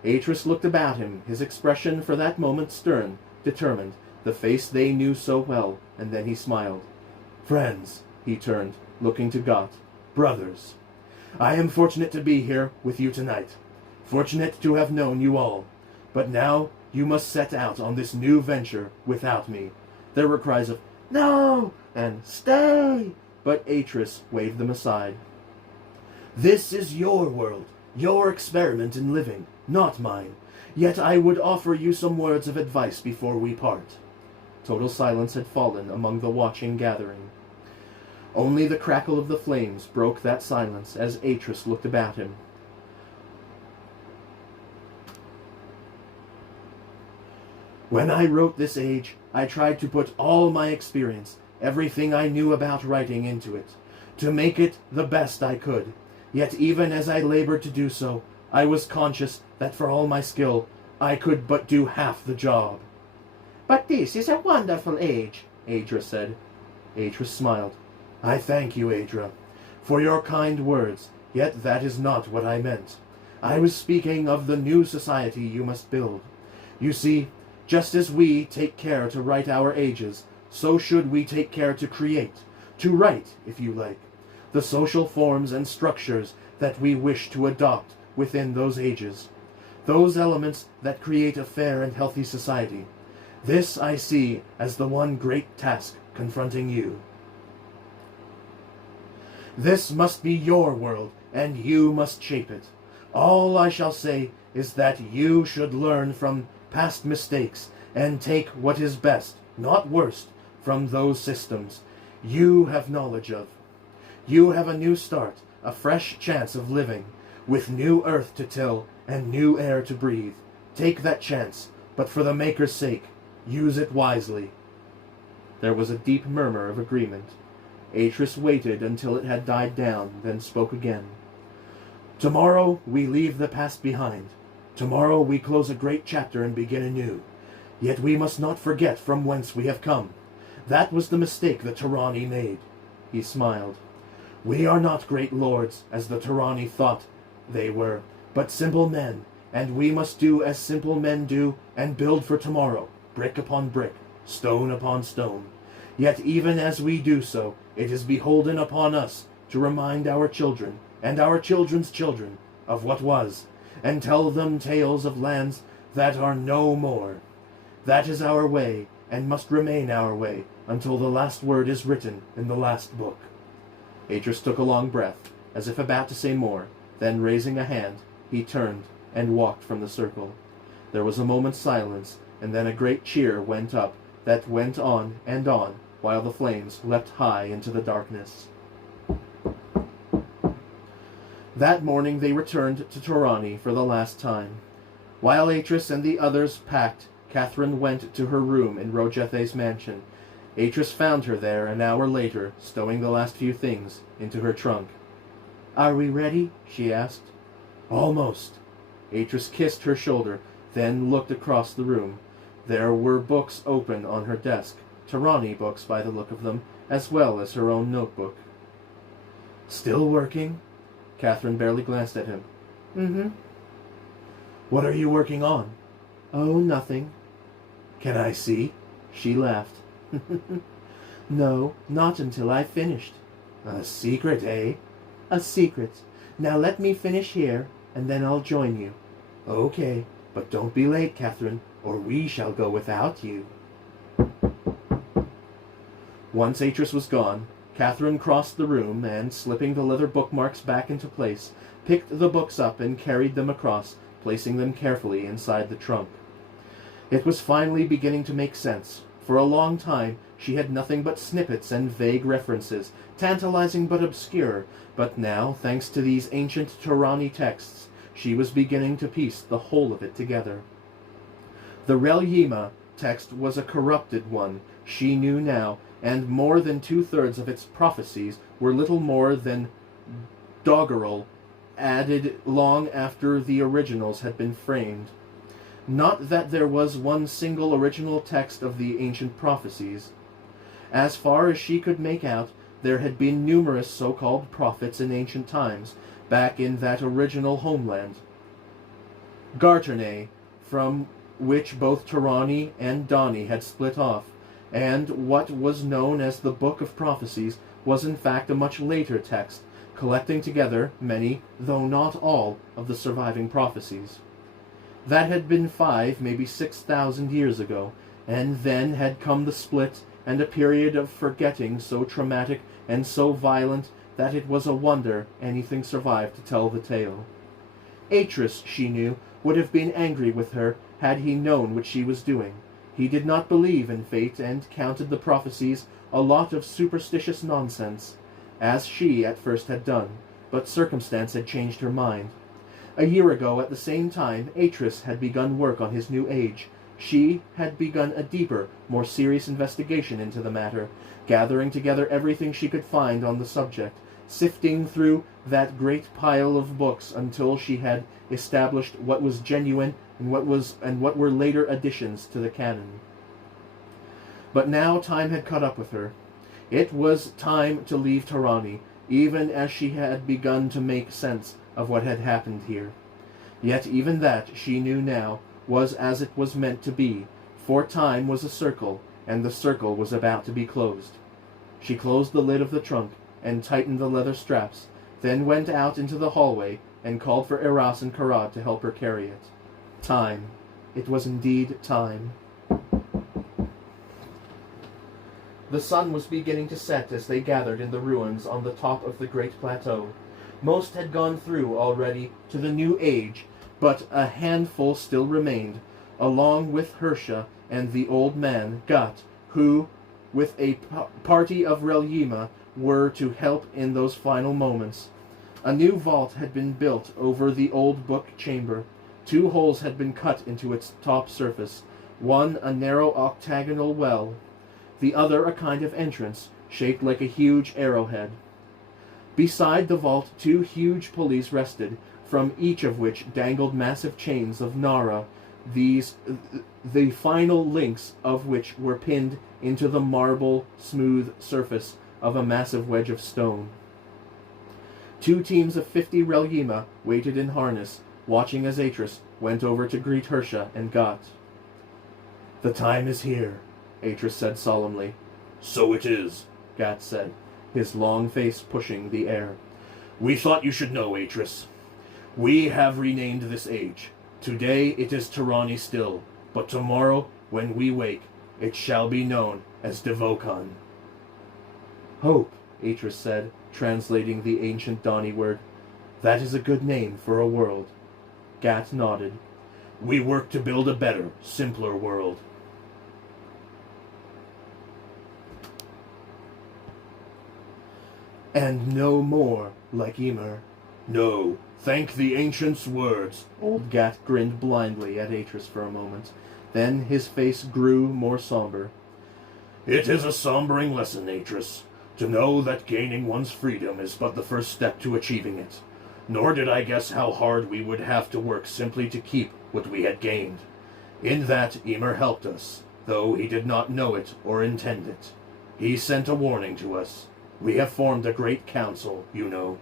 Atris looked about him, his expression for that moment stern, determined, the face they knew so well, and then he smiled. Friends, He turned, looking to Got. brothers, I am fortunate to be here with you tonight. Fortunate to have known you all. But now you must set out on this new venture without me. There were cries of, "No!" and "Stay!" but Atris waved them aside. This is your world, your experiment in living, not mine. Yet I would offer you some words of advice before we part. Total silence had fallen among the watching gathering. Only the crackle of the flames broke that silence as Atris looked about him. When I wrote this age, I tried to put all my experience, everything I knew about writing into it, to make it the best I could. Yet even as I labored to do so, I was conscious that for all my skill, I could but do half the job. "But this is a wonderful age," Aedra said. Atris smiled. I thank you, Aedra, for your kind words, yet that is not what I meant. I was speaking of the new society you must build. You see, just as we take care to write our ages, so should we take care to create, to write, if you like, the social forms and structures that we wish to adopt within those ages, those elements that create a fair and healthy society. This I see as the one great task confronting you. This must be your world, and you must shape it. All I shall say is that you should learn from past mistakes and take what is best, not worst, from those systems you have knowledge of. You have a new start, a fresh chance of living, with new earth to till and new air to breathe. Take that chance, but for the Maker's sake, use it wisely. There was a deep murmur of agreement. Atris waited until it had died down, then spoke again. Tomorrow we leave the past behind. Tomorrow we close a great chapter and begin anew. Yet we must not forget from whence we have come. That was the mistake the Tyranni made. He smiled. We are not great lords, as the Tyranni thought they were, but simple men, and we must do as simple men do and build for tomorrow, brick upon brick, stone upon stone. Yet even as we do so, it is beholden upon us to remind our children and our children's children of what was, and tell them tales of lands that are no more. That is our way, and must remain our way, until the last word is written in the last book. Atris took a long breath, as if about to say more, then raising a hand, he turned and walked from the circle. There was a moment's silence, and then a great cheer went up that went on, while the flames leapt high into the darkness. That morning they returned to Tyranni for the last time. While Atris and the others packed, Catherine went to her room in Rojethe's mansion. Atris found her there an hour later, stowing the last few things into her trunk. "Are we ready?" she asked. Almost. Atris kissed her shoulder, then looked across the room. There were books open on her desk, Tarani books by the look of them, as well as her own notebook. Still working? Catherine barely glanced at him. "Mm-hmm." What are you working on? "Oh, nothing." Can I see? She laughed. "No, not until I've finished." A secret, eh? "A secret. Now let me finish here, and then I'll join you." Okay, but don't be late, Catherine, or we shall go without you. Once Atris was gone, Catherine crossed the room and, slipping the leather bookmarks back into place, picked the books up and carried them across, placing them carefully inside the trunk. It was finally beginning to make sense. For a long time she had nothing but snippets and vague references, tantalizing but obscure, but now, thanks to these ancient Turani texts, she was beginning to piece the whole of it together. The Rel-Yima text was a corrupted one, she knew now, and more than 2/3 of its prophecies were little more than doggerel, added long after the originals had been framed. Not that there was one single original text of the ancient prophecies. As far as she could make out, there had been numerous so-called prophets in ancient times, back in that original homeland, Garternay, from which both Tarani and Dani had split off, and what was known as the Book of Prophecies was in fact a much later text, collecting together many, though not all, of the surviving prophecies. That had been 5, maybe 6,000 years ago, and then had come the split and a period of forgetting so traumatic and so violent that it was a wonder anything survived to tell the tale. Atris, she knew, would have been angry with her had he known what she was doing. He did not believe in fate and counted the prophecies a lot of superstitious nonsense, as she at first had done, but circumstance had changed her mind. A year ago, at the same time, Atris had begun work on his new age. She had begun a deeper, more serious investigation into the matter, gathering together everything she could find on the subject, sifting through that great pile of books until she had established what was genuine and what were later additions to the canon. But now time had caught up with her. It was time to leave Tarani, even as she had begun to make sense of what had happened here. Yet even that, she knew now, was as it was meant to be, for time was a circle, and the circle was about to be closed. She closed the lid of the trunk and tightened the leather straps, then went out into the hallway and called for Eras and Karad to help her carry it. Time. It was indeed time. The sun was beginning to set as they gathered in the ruins on the top of the great plateau. Most had gone through already to the new age, but a handful still remained, along with Hersha and the old man, Gat, who, with a party of Rel-Yima, were to help in those final moments. A new vault had been built over the old book chamber. 2 holes had been cut into its top surface, one a narrow octagonal well, the other a kind of entrance, shaped like a huge arrowhead. Beside the vault 2 huge pulleys rested, from each of which dangled massive chains of Nara, the final links of which were pinned into the marble smooth surface of a massive wedge of stone. 2 teams of 50 Rel-Yima waited in harness, watching as Atris went over to greet Hersha and Gat. The time is here, Atris said solemnly. So it is, Gat said, his long face pushing the air. We thought you should know, Atris. We have renamed this age. Today it is Tarani still, but tomorrow, when we wake, it shall be known as Devokan. Hope, Atris said, translating the ancient Dani word. That is a good name for a world. Gat nodded. We work to build a better, simpler world. And no more like Ymir. No, thank the ancients' words. Old Gat grinned blindly at Atris for a moment. Then his face grew more somber. It is a sombering lesson, Atris, to know that gaining one's freedom is but the first step to achieving it. Nor did I guess how hard we would have to work simply to keep what we had gained. In that, Emer helped us, though he did not know it or intend it. He sent a warning to us. We have formed a great council, you know.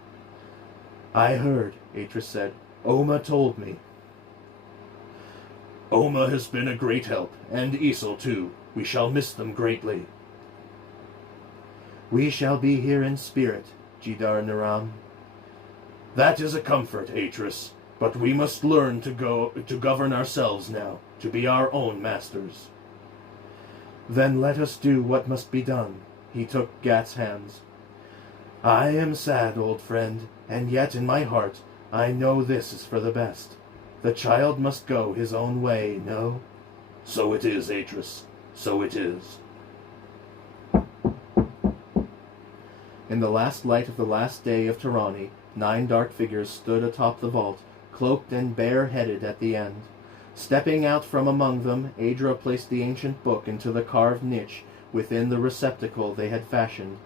I heard, Atris said. Oma told me. Oma has been a great help, and Isel too. We shall miss them greatly. We shall be here in spirit, Jidar Naram. That is a comfort, Atris, but we must learn to govern ourselves now, to be our own masters. Then let us do what must be done. He took Gat's hands. I am sad, old friend, and yet in my heart I know this is for the best. The child must go his own way, no? So it is, Atris. So it is. In the last light of the last day of Tirani, 9 dark figures stood atop the vault, cloaked and bare-headed at the end. Stepping out from among them, Adra placed the ancient book into the carved niche within the receptacle they had fashioned.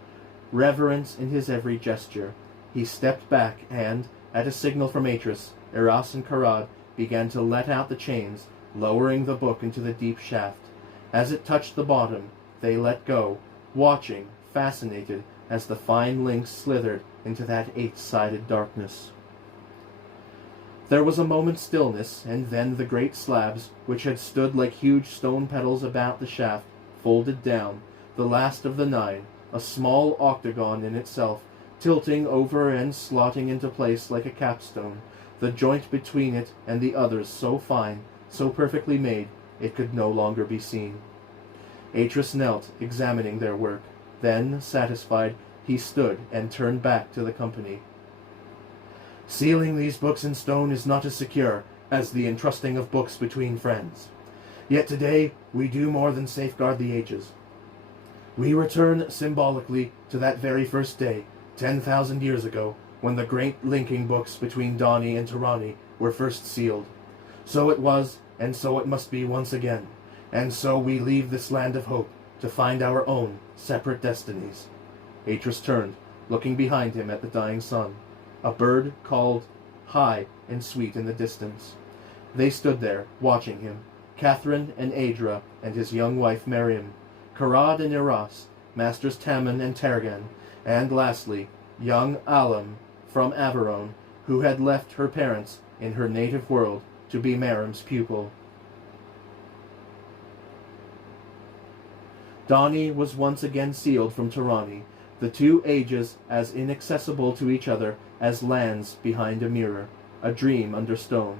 Reverence in his every gesture, he stepped back and, at a signal from Atris, Eras and Karad began to let out the chains, lowering the book into the deep shaft. As it touched the bottom, they let go, watching, fascinated, as the fine links slithered into that 8-sided darkness. There was a moment's stillness, and then the great slabs, which had stood like huge stone petals about the shaft, folded down, the last of the 9, a small octagon in itself, tilting over and slotting into place like a capstone, the joint between it and the others so fine, so perfectly made, it could no longer be seen. Atris knelt, examining their work. Then, satisfied, he stood and turned back to the company. Sealing these books in stone is not as secure as the entrusting of books between friends. Yet today we do more than safeguard the ages. We return symbolically to that very first day, 10,000 years ago, when the great linking books between Dani and Tirani were first sealed. So it was, and so it must be once again. And so we leave this land of hope to find our own separate destinies. Atris turned, looking behind him at the dying sun. A bird called high and sweet in the distance. They stood there, watching him, Catherine and Adra and his young wife Miriam, Karad and Eras, Masters Taman and Tergan, and lastly, young Alam from Averon, who had left her parents in her native world to be Miriam's pupil. Dani was once again sealed from Tirani, the 2 ages as inaccessible to each other as lands behind a mirror, a dream under stone.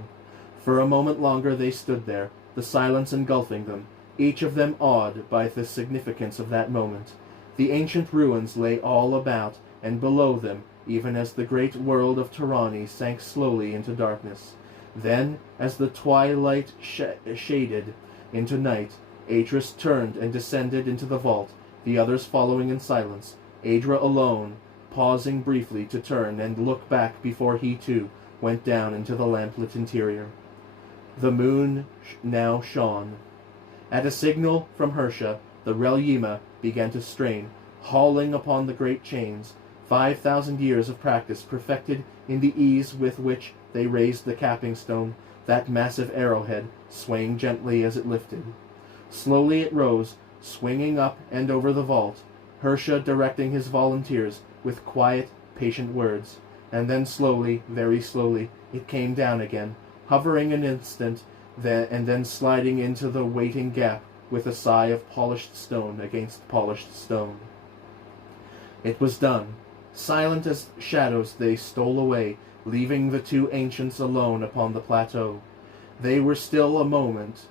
For a moment longer they stood there, the silence engulfing them, each of them awed by the significance of that moment. The ancient ruins lay all about and below them, even as the great world of Tirani sank slowly into darkness. Then, as the twilight shaded into night, Atris turned and descended into the vault, the others following in silence, Adra alone, pausing briefly to turn and look back before he too went down into the lamplit interior. The moon now shone. At a signal from Hersha, the Relyima began to strain, hauling upon the great chains, 5,000 years of practice perfected in the ease with which they raised the capping stone, that massive arrowhead swaying gently as it lifted. Slowly it rose, swinging up and over the vault, Hersha directing his volunteers with quiet, patient words, and then slowly, very slowly, it came down again, hovering an instant, and then sliding into the waiting gap with a sigh of polished stone against polished stone. It was done. Silent as shadows they stole away, leaving the 2 ancients alone upon the plateau. They were still a moment,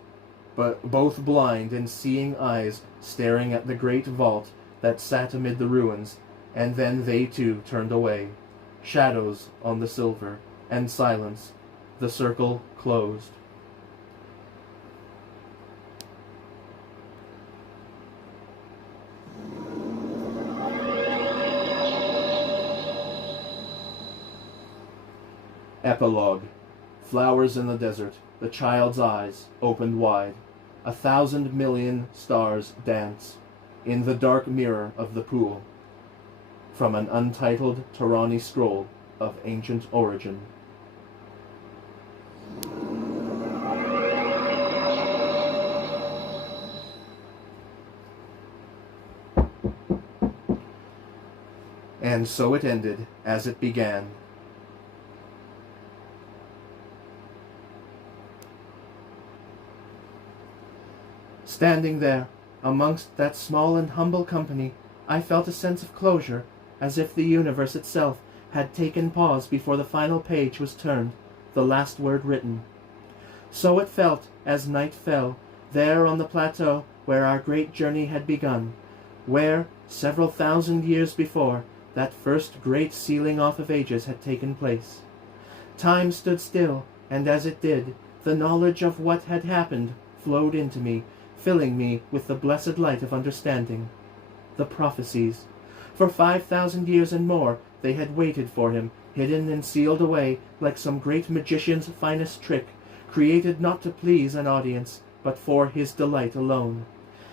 but both blind and seeing eyes staring at the great vault that sat amid the ruins, and then they too turned away. Shadows on the silver, and silence. The circle closed. Epilogue. Flowers in the desert. The child's eyes opened wide. 1,000 million stars dance. in the dark mirror of the pool. From an untitled Tarani scroll of ancient origin. And so it ended as it began. Standing there, amongst that small and humble company, I felt a sense of closure, as if the universe itself had taken pause before the final page was turned, the last word written. So it felt as night fell, there on the plateau where our great journey had begun, where, several thousand years before, that first great sealing off of ages had taken place. Time stood still, and as it did, the knowledge of what had happened flowed into me, filling me with the blessed light of understanding. The prophecies. For 5,000 years and more they had waited for him, hidden and sealed away like some great magician's finest trick, created not to please an audience, but for his delight alone.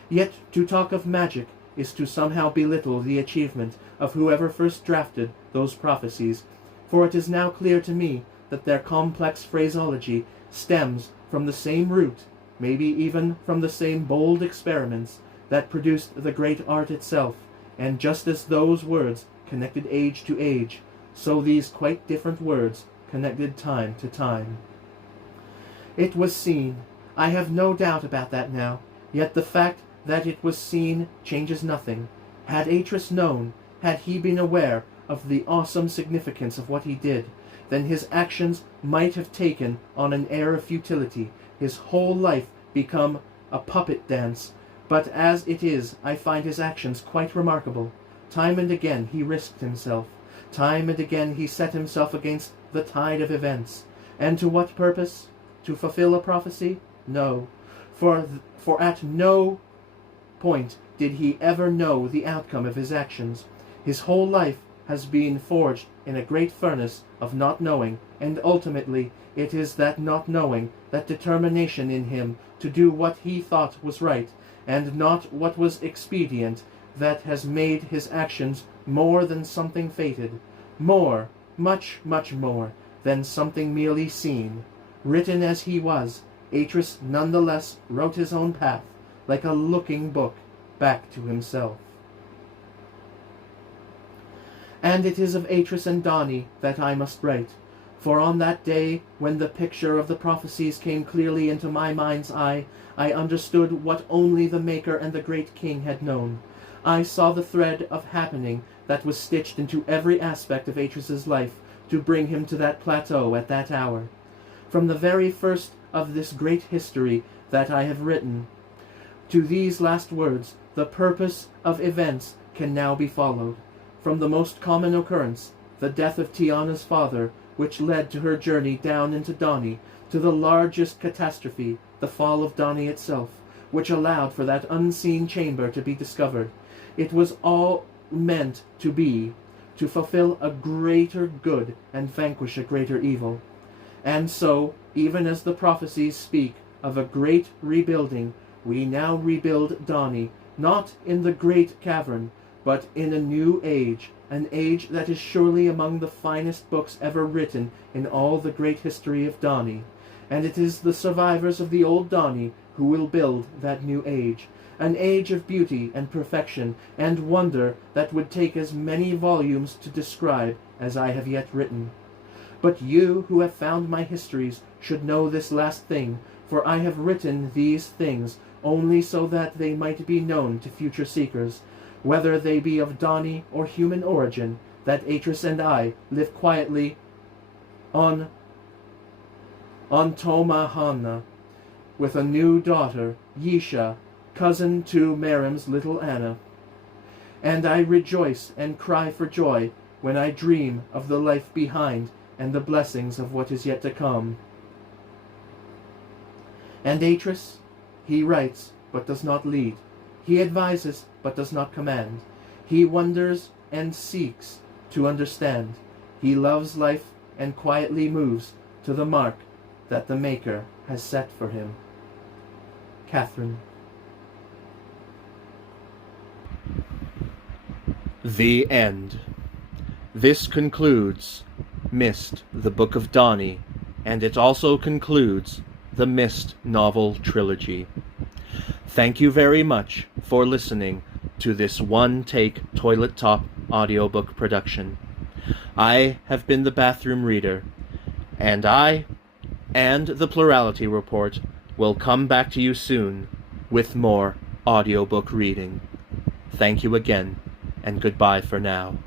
Yet to talk of magic is to somehow belittle the achievement of whoever first drafted those prophecies, for it is now clear to me that their complex phraseology stems from the same root, maybe even from the same bold experiments that produced the great art itself, and just as those words connected age to age, so these quite different words connected time to time. It was seen. I have no doubt about that now, yet the fact that it was seen changes nothing. Had Atris known, had he been aware of the awesome significance of what he did, then his actions might have taken on an air of futility, his whole life become a puppet dance. But as it is, I find his actions quite remarkable. Time and again he risked himself. Time and again he set himself against the tide of events. And to what purpose? To fulfill a prophecy? No. For at no point did he ever know the outcome of his actions. His whole life has been forged in a great furnace of not knowing, and ultimately it is that not knowing, that determination in him to do what he thought was right, and not what was expedient, that has made his actions more than something fated, more, much, much more, than something merely seen. Written as he was, Atris nonetheless wrote his own path, like a looking book, back to himself. And it is of Atris and Dani that I must write, for on that day when the picture of the prophecies came clearly into my mind's eye, I understood what only the Maker and the great King had known. I saw the thread of happening that was stitched into every aspect of Atris's life to bring him to that plateau at that hour. From the very first of this great history that I have written, to these last words, the purpose of events can now be followed. From the most common occurrence, the death of Tiana's father, which led to her journey down into Dani, to the largest catastrophe, the fall of Dani itself, which allowed for that unseen chamber to be discovered. It was all meant to be, to fulfill a greater good and vanquish a greater evil. And so, even as the prophecies speak of a great rebuilding, we now rebuild Dani, not in the great cavern, but in a new age, an age that is surely among the finest books ever written in all the great history of Dani. And it is the survivors of the old Dani who will build that new age, an age of beauty and perfection and wonder that would take as many volumes to describe as I have yet written. But you who have found my histories should know this last thing, for I have written these things only so that they might be known to future seekers, whether they be of Dani or human origin, that Atris and I live quietly on Tomahana, with a new daughter, Yisha, cousin to Merim's little Anna. And I rejoice and cry for joy when I dream of the life behind and the blessings of what is yet to come. And Atris, he writes, but does not lead. He advises, but does not command. He wonders and seeks to understand. He loves life and quietly moves to the mark that the Maker has set for him. Catherine. The End. This concludes Myst, the Book of Donnie, and it also concludes the Myst novel trilogy. Thank you very much for listening to this one-take toilet top audiobook production. I have been the Bathroom Reader, and I and the Plurality Report will come back to you soon with more audiobook reading. Thank you again, and goodbye for now.